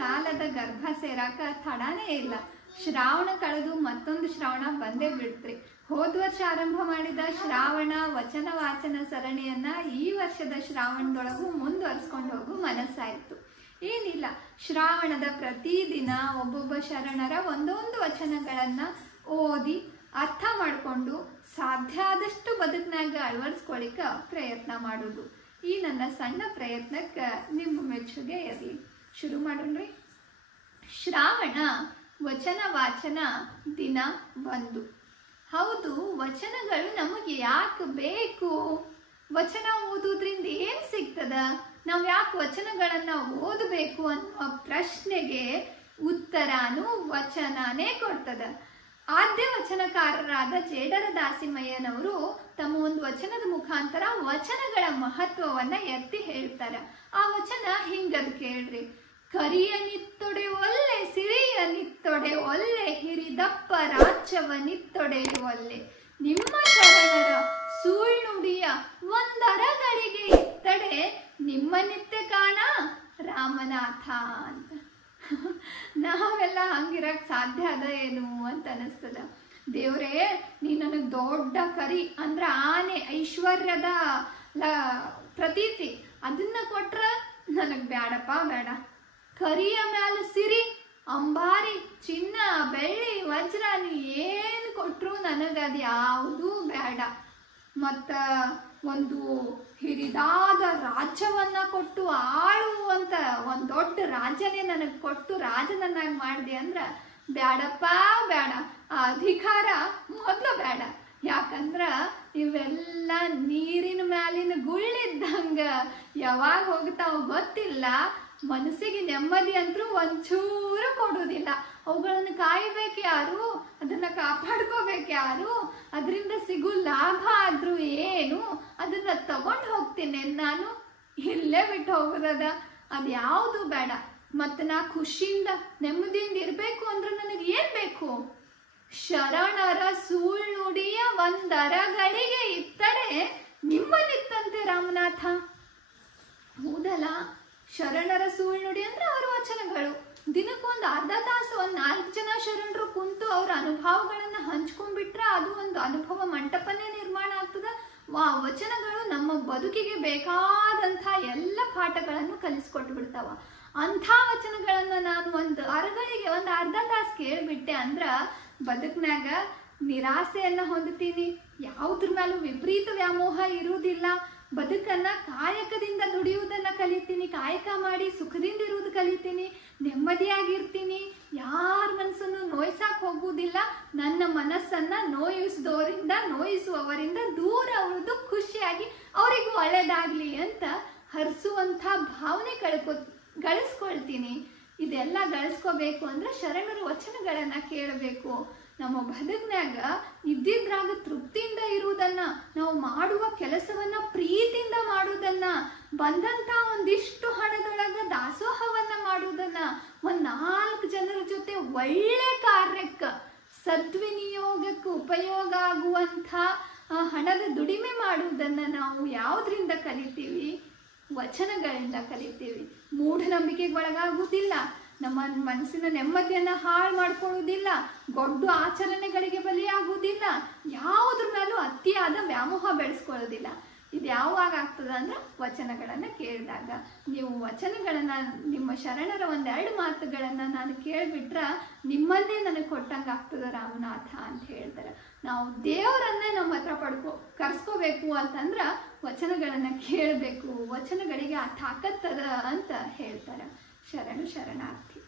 ಕಾಲದ ಗರ್ಭ ಸೇರಾಕ ತಡಾನೇ ಇಲ್ಲ. ಶ್ರಾವಣ ಕಳೆದು ಮತ್ತೊಂದು ಶ್ರಾವಣ ಬಂದೇ ಬಿಡ್ತ್ರಿ. ಹೋದ ವರ್ಷ ಆರಂಭ ಮಾಡಿದ ಶ್ರಾವಣ ವಚನ ವಾಚನ ಸರಣಿಯನ್ನ ಈ ವರ್ಷದ ಶ್ರಾವಣದೊಳಗೂ ಮುಂದುವರಿಸ್ಕೊಂಡು ಹೋಗು ಮನಸ್ಸಾಯ್ತು. ಏನಿಲ್ಲ, ಶ್ರಾವಣದ ಪ್ರತಿದಿನ ಒಬ್ಬೊಬ್ಬ ಶರಣರ ಒಂದೊಂದು ವಚನಗಳನ್ನ ಓದಿ ಅರ್ಥ ಮಾಡಿಕೊಂಡು ಸಾಧ್ಯ ಆದಷ್ಟು ಬದುಕಿನಾಗ ಅಳವಡಿಸ್ಕೊಳ್ಳಿಕ್ಕೆ ಪ್ರಯತ್ನ ಮಾಡೋದು. ಈ ನನ್ನ ಸಣ್ಣ ಪ್ರಯತ್ನಕ್ಕೆ ನಿಮ್ಮ ಮೆಚ್ಚುಗೆ ಇರಲಿ. ಶುರು ಮಾಡೋಣ್ರಿ. ಶ್ರಾವಣ ವಚನ ವಾಚನ ದಿನ 1. ಹೌದು, ವಚನಗಳು ನಮಗೆ ಯಾಕೆ ಬೇಕು? ವಚನ ಓದೋದ್ರಿಂದ ಏನು ಸಿಗ್ತದ? ನಾವು ಯಾಕೆ ವಚನಗಳನ್ನ ಓದಬೇಕು ಅನ್ನುವ ಪ್ರಶ್ನೆಗೆ ಉತ್ತರನೂ ವಚನನೇ ಕೊಡ್ತದ. ಆದ್ಯ ವಚನಕಾರರಾದ ಜೇಡರ ದಾಸಿಮಯ್ಯನವರು ತಮ್ಮ ಒಂದು ವಚನದ ಮುಖಾಂತರ ವಚನಗಳ ಮಹತ್ವವನ್ನ ಎತ್ತಿ ಹೇಳ್ತಾರೆ. ಆ ವಚನ ಹಿಂಗದ್ ಕೇಳ್ರಿ. ಕರಿಯ ನಿತ್ತೊಡೆ ಒಲ್ಲೆ, ಸಿರಿಯ ನಿತ್ತೊಡೆ ಒಲ್ಲೆ, ಹಿರಿದಪ್ಪ ರಾಜ್ಯವ ನಿತ್ತೊಡೆ ಒಲ್ಲೆ, ನಿಮ್ಮ ಶರಣರ ಸುಳ್ನುಡಿಯ ಒಂದರಗಳಿಗೆ ಇತ್ತಡೆ, ನಿಮ್ಮ ನಿತ್ಯ ಕಾಣ ರಾಮನಾಥ ಅಂತ. ನಾವೆಲ್ಲ ಹಂಗಿರಕ್ ಸಾಧ್ಯ ಅದ ಏನು ಅಂತ ಅನಿಸ್ತದ. ದೇವ್ರೇ, ನೀ ನನಗೆ ದೊಡ್ಡ ಕರಿ ಅಂದ್ರ ಆನೆ ಐಶ್ವರ್ಯದ ಪ್ರತೀತಿ, ಅದನ್ನ ಕೊಟ್ರ ನನಗ್ ಬ್ಯಾಡಪ್ಪ ಬೇಡ. ಕರಿಯ ಮ್ಯಾಲ ಸಿರಿ ಅಂಬಾರಿ ಚಿನ್ನ ಬೆಳ್ಳಿ ವಜ್ರ ನೀ ಏನು ಕೊಟ್ರು ನನಗದು ಯಾವುದೂ ಬೇಡ. ಮತ್ತ ಒಂದು ಹಿರಿದಾದ ರಾಜ್ಯವನ್ನ ಕೊಟ್ಟು ಆಳುವಂತ ಒಂದು ದೊಡ್ಡ ರಾಜ್ಯನೇ ನನಗೆ ಕೊಟ್ಟು ರಾಜನನ್ನಾಗಿ ಮಾಡಿದೆ ಅಂದ್ರ ಬ್ಯಾಡಪ್ಪ ಬೇಡ. ಆ ಅಧಿಕಾರ ಮೊದಲು ಬೇಡ. ಯಾಕಂದ್ರ ಇವೆಲ್ಲ ನೀರಿನ ಮ್ಯಾಲಿನ ಗುಳ್ಳಿದ್ದಂಗ ಯಾವಾಗ ಹೋಗ್ತಾವ ಗೊತ್ತಿಲ್ಲ. ಮನಸ್ಸಿಗೆ ನೆಮ್ಮದಿ ಅಂತೂ ಒಂಚೂರು ಕೊಡುವುದಿಲ್ಲ. ಅವುಗಳನ್ನು ಕಾಯಬೇಕು ಯಾರು? ಅದನ್ನ ಕಾಪಾಡ್ಕೋಬೇಕು ಯಾರು? ಅದರಿಂದ ಸಿಗೋ ಲಾಭ ಆದ್ರೂ ಏನು? ಅದನ್ನ ತಗೊಂಡು ಹೋಗ್ತೀನಿ ನಾನು, ಇಲ್ಲೇ ಬಿಟ್ಟು ಹೋಗೋದ. ಅದು ಯಾವುದು ಬೇಡ. ಮತ್ತೆ ನಾ ಖುಷಿಯಿಂದ ನೆಮ್ಮದಿಯಿಂದ ಇರಬೇಕು ಅಂದ್ರೆ ನನಗೆ ಏನ್ ಬೇಕು? ಶರಣರ ಸುಳ್ನುಡಿಯ ಒಂದರಗಳಿಗೆ ಇತ್ತಡೆ, ನಿಮ್ಮನಿತ್ತಂತೆ ರಾಮನಾಥ. ಹೌದಲ್ಲ, ಶರಣರ ಸುಳ್ನುಡಿ ಅಂದ್ರೆ ಅವರ ವಚನಗಳು. ದಿನಕ್ಕೊಂದು ಅರ್ಧ ತಾಸು 4 ಜನ ಶರಣರು ಕುಂತು ಅವ್ರ ಅನುಭವಗಳನ್ನ ಹಂಚ್ಕೊಂಡ್ಬಿಟ್ರೆ ಅದು ಒಂದು ಅನುಭವ ಮಂಟಪನೇ ನಿರ್ಮಾಣ ಆಗ್ತದ. ವಚನಗಳು ನಮ್ಮ ಬದುಕಿಗೆ ಬೇಕಾದಂಥ ಎಲ್ಲ ಪಾಠಗಳನ್ನು ಕಲಿಸ್ಕೊಟ್ಟು ಬಿಡ್ತಾವ. ಅಂಥ ವಚನಗಳನ್ನ ನಾನು ಒಂದು ಅರಗಳಿಗೆ ಒಂದು ಅರ್ಧ ತಾಸು ಕೇಳ್ಬಿಟ್ಟೆ ಅಂದ್ರ ಬದುಕಿನಾಗ ನಿರಾಸೆಯನ್ನ ಹೊಂದುತ್ತೀನಿ. ಯಾವುದ್ರ ಮೇಲೂ ವಿಪರೀತ ವ್ಯಾಮೋಹ ಇರುವುದಿಲ್ಲ. ಬದುಕನ್ನ ಕಾಯಕದಿಂದ ದುಡಿಯುವುದನ್ನ ಕಲಿತೀನಿ. ಕಾಯಕ ಮಾಡಿ ಸುಖದಿಂದ ಇರುವುದು ಕಲಿತೀನಿ. ನೆಮ್ಮದಿಯಾಗಿರ್ತೀನಿ. ಯಾರ ಮನಸ್ಸನ್ನು ನೋಯ್ಸಾಕ್ ಹೋಗುವುದಿಲ್ಲ. ನನ್ನ ಮನಸ್ಸನ್ನ ನೋಯಿಸುವವರಿಂದ ದೂರ ಉಳಿದು ಖುಷಿಯಾಗಿ ಅವರಿಗೂ ಒಳ್ಳೇದಾಗ್ಲಿ ಅಂತ ಹರಿಸುವಂಥ ಭಾವನೆ ಗಳಿಸ್ಕೊಳ್ತೀನಿ. ಇದೆಲ್ಲ ಗಳಿಸ್ಕೋಬೇಕು ಅಂದ್ರೆ ಶರಣರ ವಚನಗಳನ್ನ ಕೇಳಬೇಕು. ನಮ್ಮ ಬದುಕಿನಾಗ ಇದ್ದಿದ್ರಾಗ ತೃಪ್ತಿಯಿಂದ ಇರುವುದನ್ನ, ನಾವು ಮಾಡುವ ಕೆಲಸವನ್ನ ಪ್ರೀತಿಯಿಂದ ಮಾಡುವುದನ್ನ, ಬಂದಂತ ಒಂದಿಷ್ಟು ಹಣದೊಳಗ ದಾಸೋಹವನ್ನ ಮಾಡುವುದನ್ನ, 4 ಜನರ ಜೊತೆ ಒಳ್ಳೆ ಕಾರ್ಯಕ್ಕೆ ಸದ್ವಿನಿಯೋಗಕ್ಕೆ ಉಪಯೋಗ ಆಗುವಂಥ ಹಣದ ದುಡಿಮೆ ಮಾಡುವುದನ್ನ ನಾವು ಯಾವುದರಿಂದ ಕಲಿತೀವಿ? ವಚನಗಳಿಂದ ಕಲಿತೀವಿ. ಮೂಢನಂಬಿಕೆಗೆ ಒಳಗಾಗುವುದಿಲ್ಲ. ನಮ್ಮ ಮನಸ್ಸಿನ ನೆಮ್ಮದಿಯನ್ನ ಹಾಳು ಮಾಡ್ಕೊಳ್ಳುವುದಿಲ್ಲ. ಗೊಡ್ಡು ಆಚರಣೆಗಳಿಗೆ ಬಲಿಯಾಗುವುದಿಲ್ಲ. ಯಾವುದ್ರ ಮೇಲೂ ಅತಿಯಾದ ವ್ಯಾಮೋಹ ಬೆಳೆಸ್ಕೊಳ್ಳೋದಿಲ್ಲ. ಇದು ಯಾವಾಗ ಆಗ್ತದ ಅಂದ್ರೆ ವಚನಗಳನ್ನ ಕೇಳಿದಾಗ. ನೀವು ವಚನಗಳನ್ನ, ನಿಮ್ಮ ಶರಣರ 1-2 ಮಾತುಗಳನ್ನ ನಾನು ಕೇಳ್ಬಿಟ್ರ ನಿಮ್ಮನ್ನೇ ನನಗೆ ಕೊಟ್ಟಂಗ ಆಗ್ತದ ರಾಮನಾಥ ಅಂತ ಹೇಳ್ತಾರೆ. ನಾವು ದೇವರನ್ನೇ ನಮ್ಮ ಹತ್ರ ಕರ್ಸ್ಕೋಬೇಕು ಅಂತಂದ್ರ ವಚನಗಳನ್ನ ಕೇಳಬೇಕು. ವಚನಗಳಿಗೆ ಆ ತಾಕತ್ತದ ಅಂತ ಹೇಳ್ತಾರೆ. ಶರಣಾರ್ಥಿ.